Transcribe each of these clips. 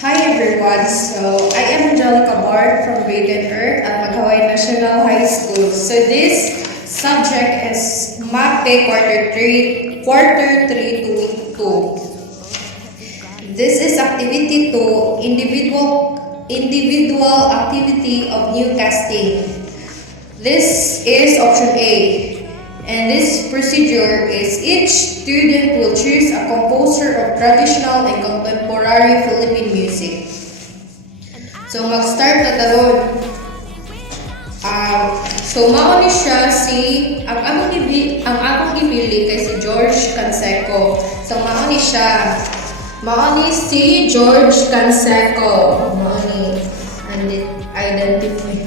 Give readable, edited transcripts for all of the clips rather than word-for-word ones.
Hi everyone, I am Angelica Bard from Radiant Earth at Maghawaii National High School. So this subject is MAPE quarter 3 to week 2. This is activity 2, individual activity of new casting. This is option A. And this procedure is each student will choose a composer of traditional and contemporary Philippine music. So mag-start na taron. Mauni siya ang akong gipili kay si George Canseco. So mauni siya. Mauni si George Canseco. Mauni identify.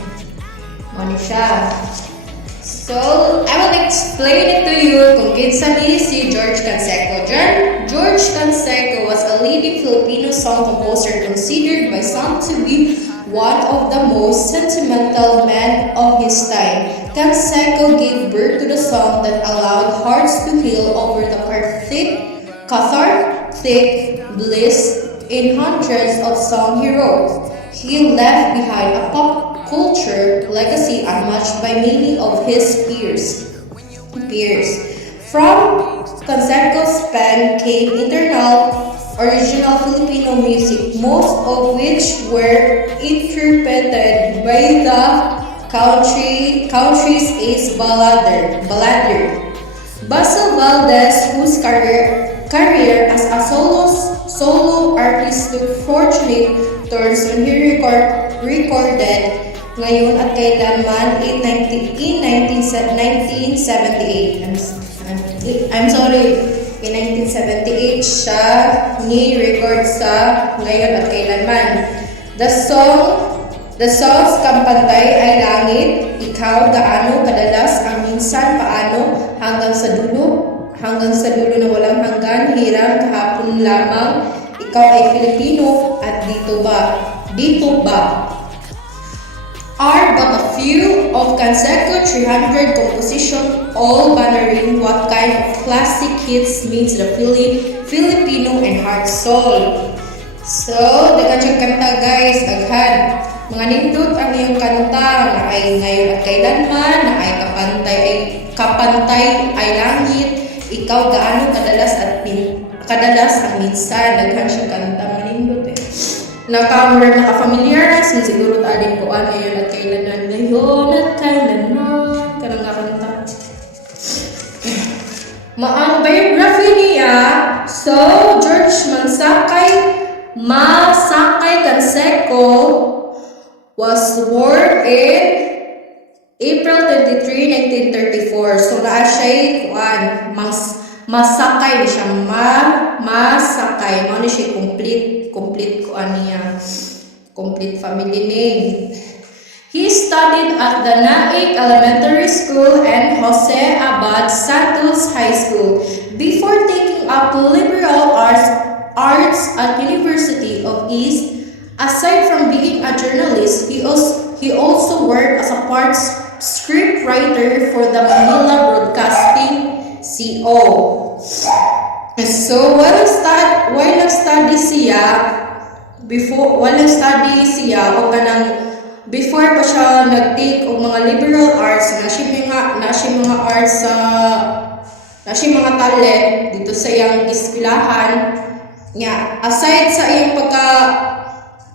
Mauni siya. So, I will explain it to you kung kinsa ni si George Canseco. George Canseco was a leading Filipino song composer considered by some to be one of the most sentimental men of his time. Canseco gave birth to the song that allowed hearts to heal over the cathartic bliss in hundreds of songs he wrote. He left behind a pop culture legacy unmatched by many of his peers. From Canseco's pen came original Filipino music, most of which were interpreted by the country's ace ballader. Basil Valdez, whose career as a solo artist took fortunate turns when he recorded ngayon at kailanman in 1978. I'm sorry, in 1978 siya ni-record sa ngayon at kailanman. The songs Kampantay ay Langit, Ikaw, Gaano, Kadalas, Ang Minsan, Paano, Hanggang sa dulo na walang hanggan, Hirang, Kahapon lamang, Ikaw ay Filipino, at Dito ba are but a few of Canseco 300 compositions, all bannering what kind of classic hits means the Filipino and heart soul. So, dagan siyang kanta guys, aghan. Mga nindot ang iyong kanta na ay ngayon at kailanman, na ay kapantay ay langit, ikaw gaano kadalas ang minsan, daghan siyang kanta, mga nindot eh. Naka-familiarize na siguro tayo ko ngayon at kailanman kanang kanta. Ang biography niya, so George Masakay Canseco was born in April 23, 1934. So naa siya Masakay siya Masakay mo ni siya complete ko niya complete family name. He studied at the Naik Elementary School and Jose Abad Santos High School before taking up liberal arts at University of East. Aside from being a journalist, he also worked as a part script writer for the Manila Broadcasting CO. So, while nag-study siya o kanang before pa siya nag-take og mga liberal arts na siya mga arts na siya mga talent dito sa iyang eskwelahan niya. Aside sa iyang pagka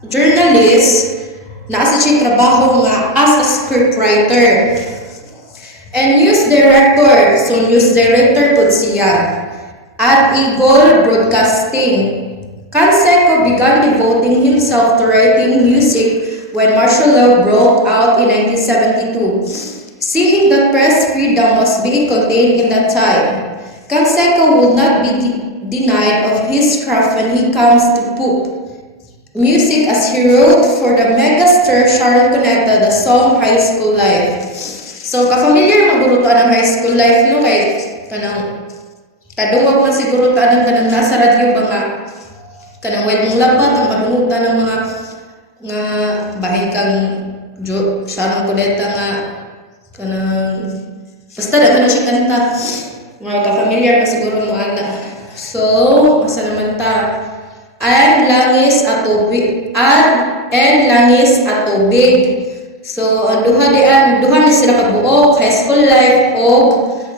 journalist, nasa siya trabaho nga as a script writer and news director. So news director po siya at Eagle Broadcasting. Canseco began devoting himself to writing music when martial law broke out in 1972. Seeing that press freedom was being contained in that time, Canseco would not be denied of his craft when he comes to pop music, as he wrote for the megastar Sharon Cuneta the song High School Life. So, ka-familiar magurutan ng High School Life, no? Kaya kadungog na siguro kanang nasa radyo ba nga kanang wide mong labat ang madungutan ng mga nga bahay kang Sharon Cuneta nga kanang basta na siya kanta mga ka-familiar pa siguro mo ana. So asa naman ta and langis at tubig. So ang duha ni sila kabuok, high school life o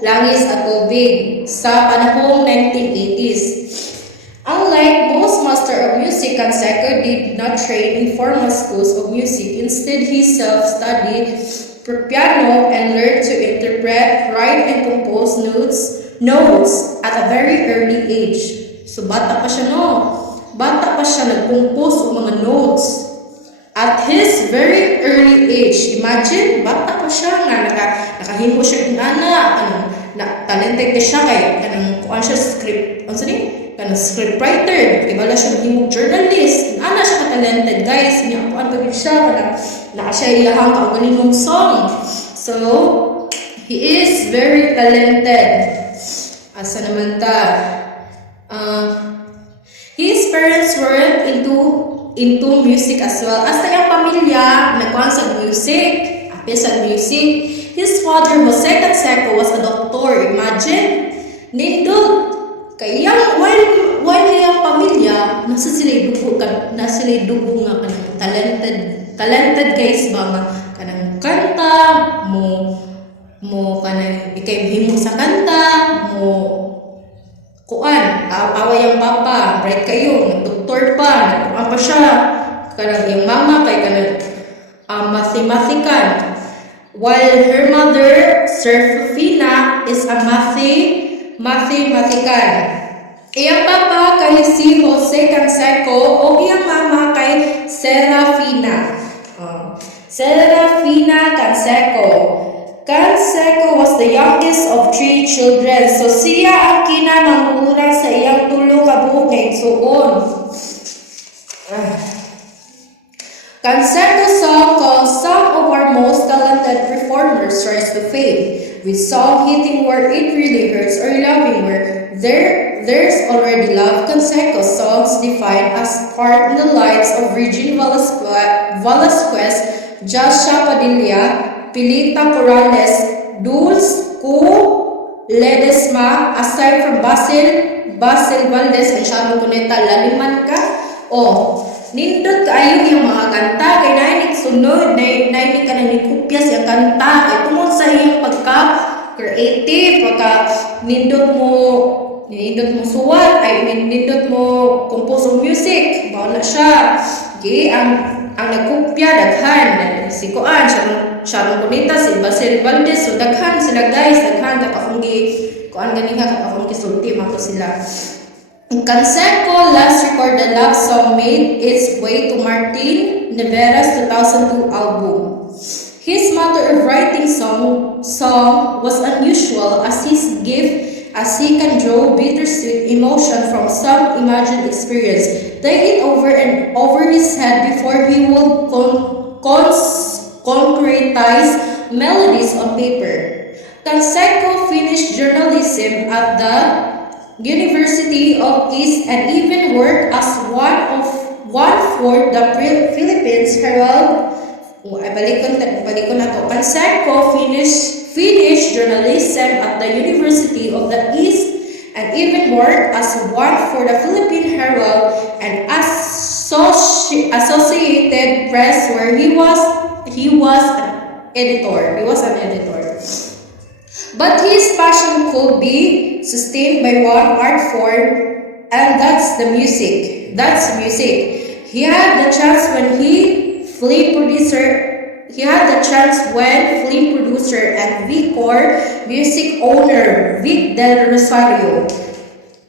langis at tubig sa panahong 1980s. Unlike most Master of Music, Canseco did not train in formal schools of music. Instead, he self-studied piano and learned to interpret, write, and compose notes at a very early age. So bata pa siya, no? Bata pa siya nag-compose ng mga notes. At his very early age, imagine, bata pa siya nga, nakahimo siya na talented ka siya kay kuan siya script, kanang scriptwriter, ibala siya mahimong journalist, siya ka-talented, guys, niya kuan bagay siya, siya ilahang kaugalingong song. So, he is very talented. Asa naman ta? His parents were into music as well. As iyang pamilya, nagkuhan sa music, sa music. His father, Jose Canseco, was a doctor. Imagine, nindot. Kaya while iyang pamilya, nasa sila dugo nga kanang talented guys ba nga kanang kanta, mo kanang ikay sa kanta, mo kuan, away ang papa, bright kayo, doktor pa, pa siya, kanang yung mama kay kanang mathematican. While her mother, Serafina, is a mathematican. Iyang papa kay si Jose Canseco o iyang mama kay Serafina. Serafina Canseco. Canseco was the youngest of 3 children. So siya ang kinanangura sa iyang tulo ka buhok nga igsuon. Canseco song called some of our most talented performers rise to fame. With song hitting where it really hurts or loving where there's already love. Canseco songs defined as part in the lives of Regine Velasquez, Joshua Padilla, Pilita Corrales, Dulce Cu Ledesma, aside from Basil Valdez and Sharon Cuneta, laliman ka? Nindot kaayo yung mga kanta, kay nainig sunod, nainig ka na nikupya siya kanta, kay tungkol sa iyong pagka-creative, nindot mo suwat, nindot mo compose of music, bawala siya. Okay, ang nagkupya, daghan, si Kuan, Sharon Cuneta, si Basil Valdez, so daghan sila guys, daghan, Kuan ganing kakakong kisulti, mako sila. Canseco last recorded love song made its way to Martin Rivera's 2002 album. His manner of writing song was unusual as his gift as he can draw bittersweet emotion from some imagined experience, take it over his head before he would concretize melodies on paper. Canseco finished journalism at the University of East and even worked as one for the Philippines Herald. Balik ko na to. Canseco finished journalism at the University of the East and even worked as one for the Philippine Herald and Associated Press, where he was an editor. But his passion could be sustained by one art form, and that's music. He had the chance when film producer and Vicor music owner Vic Del Rosario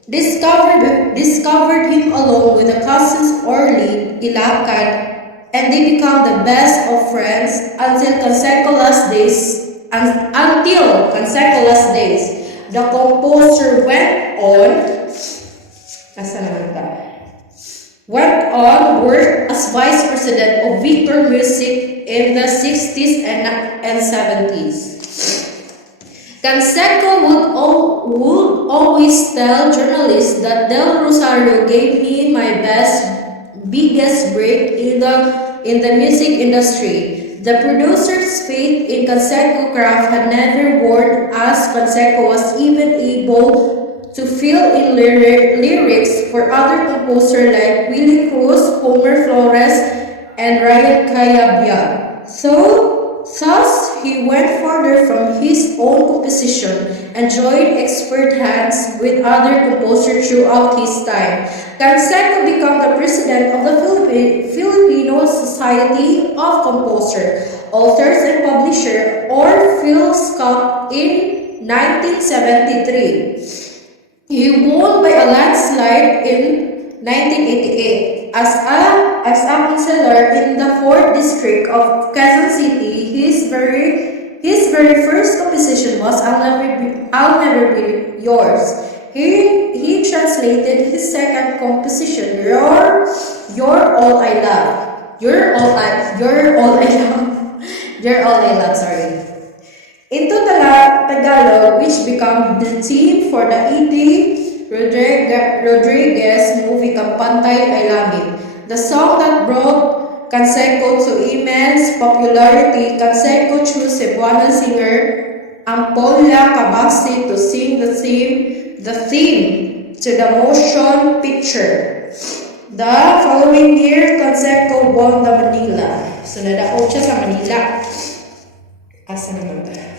discovered him along with the cousins Orly Ilacad, and they become the best of friends until Canseco last days. The composer went on work as vice president of Victor Music in the 60s and 70s. Canseco would always tell journalists that Del Rosario gave me my biggest break in the music industry. The producer's faith in Canseco craft had never worn, as Canseco was even able to fill in lyrics for other composers like Willie Cruz, Homer Flores, and Ryan Cayabyab. Thus, he went further from his own composition and joined expert hands with other composers throughout his time. Canseco became the president of the Filipino Society of Composers, Authors and Publishers, or PhilSCOP, in 1973. He won by a landslide in 1988. As a councilor in the 4th District of Quezon City, his very first composition was I'll Never Be Yours. He translated his second composition, You're All I Love. You're All I Love. You're All I Love, sorry. Into Tagalog, which became the theme for the E.T. Rodriguez movie Kampantay Ay Langit. The song that brought Canseco to immense popularity. Canseco chose Cebuano singer Ampolla Cabasi to sing the theme to the motion picture. The following year, Canseco won the Manila. So, nadaog siya sa Manila. Asa naman tayo?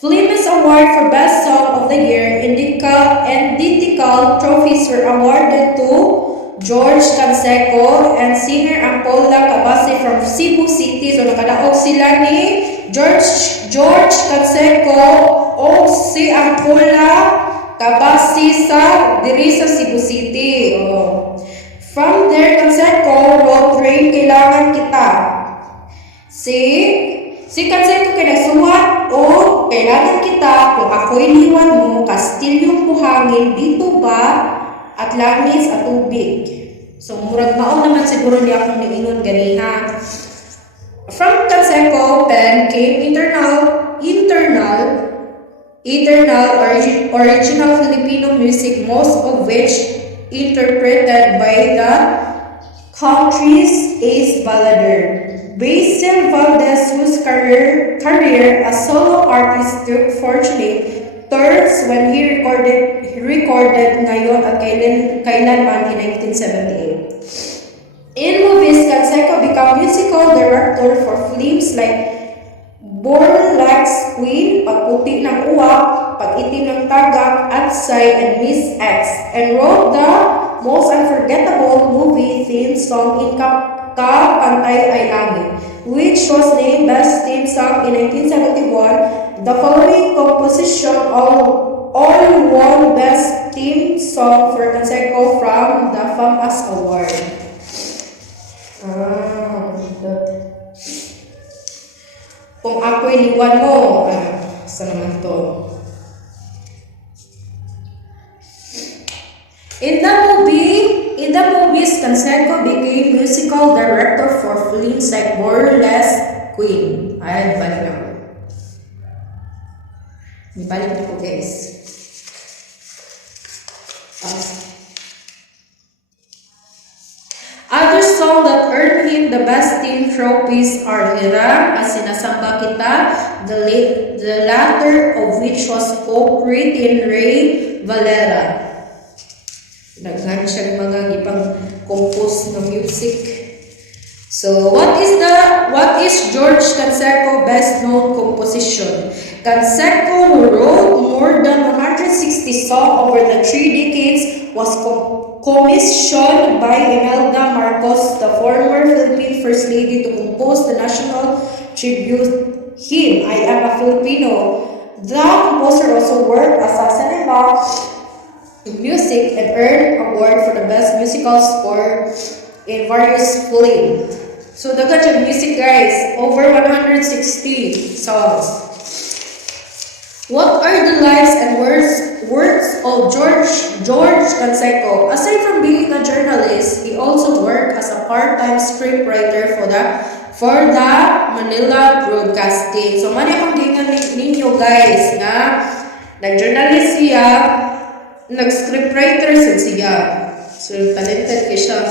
Flimes Award for Best Song of the Year and Ditical trophies were awarded to George Canseco and singer Ampolla Cabasi from Cebu City. So nakadaog sila ni George Canseco o si Ampolla Cabasi sa Cebu City. From there, Canseco wrote Rain Kailangan Kita. Si Canseco kay nagsuhat o Kailangan Kita kung ako'y liwan mo, kastilyong buhangin, dito ba at langis at tubig. So murag maon naman siguro niya akong niingon ganiha. From Canseco pen came original Filipino music, most of which interpreted by the country's ace ballader Basil Valdez, whose career as solo artist took fortunate turns when he recorded Ngayon at Kailanman in 1978. In movies, Canseco became musical director for films like Born Likes Queen, Pagputi ng Uwak, Pag-itim ng Tagak, Atsay, and Miss X, and wrote the most unforgettable movie theme song in Pantay Ay Langit, which was named Best Theme Song in 1971. The following composition all won Best Theme Song for Canseco from the FAMAS Award. Kung ako'y liwan mo, saan naman to? In the movies, Canseco became musical director for films like Burlesque Queen. Ayan, balik na ko. Balik na ko, guys. Other songs that earned him the best theme trophies are Hiram, As Sinasamba Kita, the latter of which was co-written Ray Valera. Daghan siya mga gipang-compose ng music. So, what is George Canseco best known composition? Canseco, who wrote more than 160 songs over the 3 decades, was commissioned by Imelda Marcos, the former Philippine First Lady, to compose the national tribute hymn, I Am a Filipino. The composer also worked as a cinema in music and earned award for the best musical score in various films. So dagan siya music, guys, over 160 songs. What are the lives and works of George Canseco? Aside from being a journalist, he also worked as a part-time scriptwriter for the Manila Broadcasting. So mani akong gingan ninyo, guys, na nag-journalist siya, nag-scriptwriter siya. So talented kayo siya.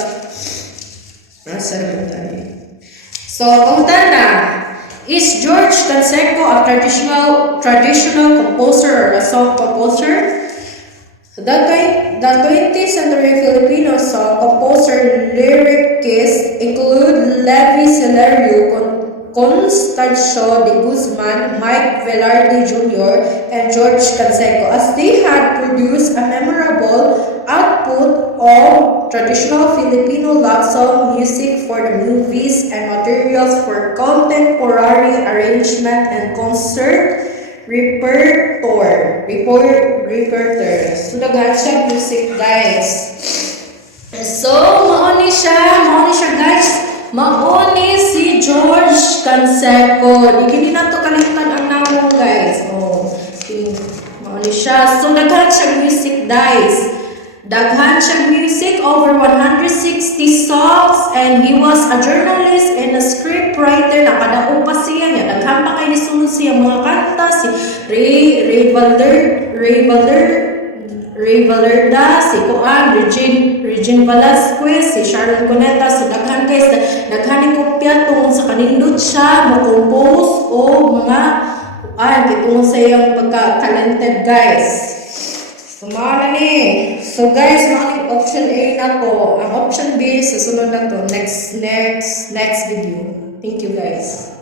Nasa naman tayo. So, punta na. Is George Canseco a traditional composer or a song composer? The 20th century Filipino song composer lyricists include Levi Celerio, Constancio de Guzman, Mike Velarde Jr., and George Canseco, as they had produced a memorable output of traditional Filipino love song music for the movies and materials for contemporary arrangement and concert repertoire. So, daghan siya music, guys. So, mauni siya, guys. Mauni si George Canseco. Hindi na to kalimutan ang namo, guys. Mauni siya. So, daghan siya music, guys. Daghan siya music, over 160 songs, and he was a journalist and a scriptwriter. Nakadaog pa siya niya. Daghan pa kayo nisunod siya mga kanta. Si Ray Valerda, si Regine Velasquez, si Sharon Cuneta. So daghan guys, daghan ni kopya tungod sa kanindot siya mo-compose o mga kitungod sa iyang pagka-talented, guys. So, mga ni. So, guys, mga option A na to. Ang option B, sa sunod na to. Next video. Thank you, guys.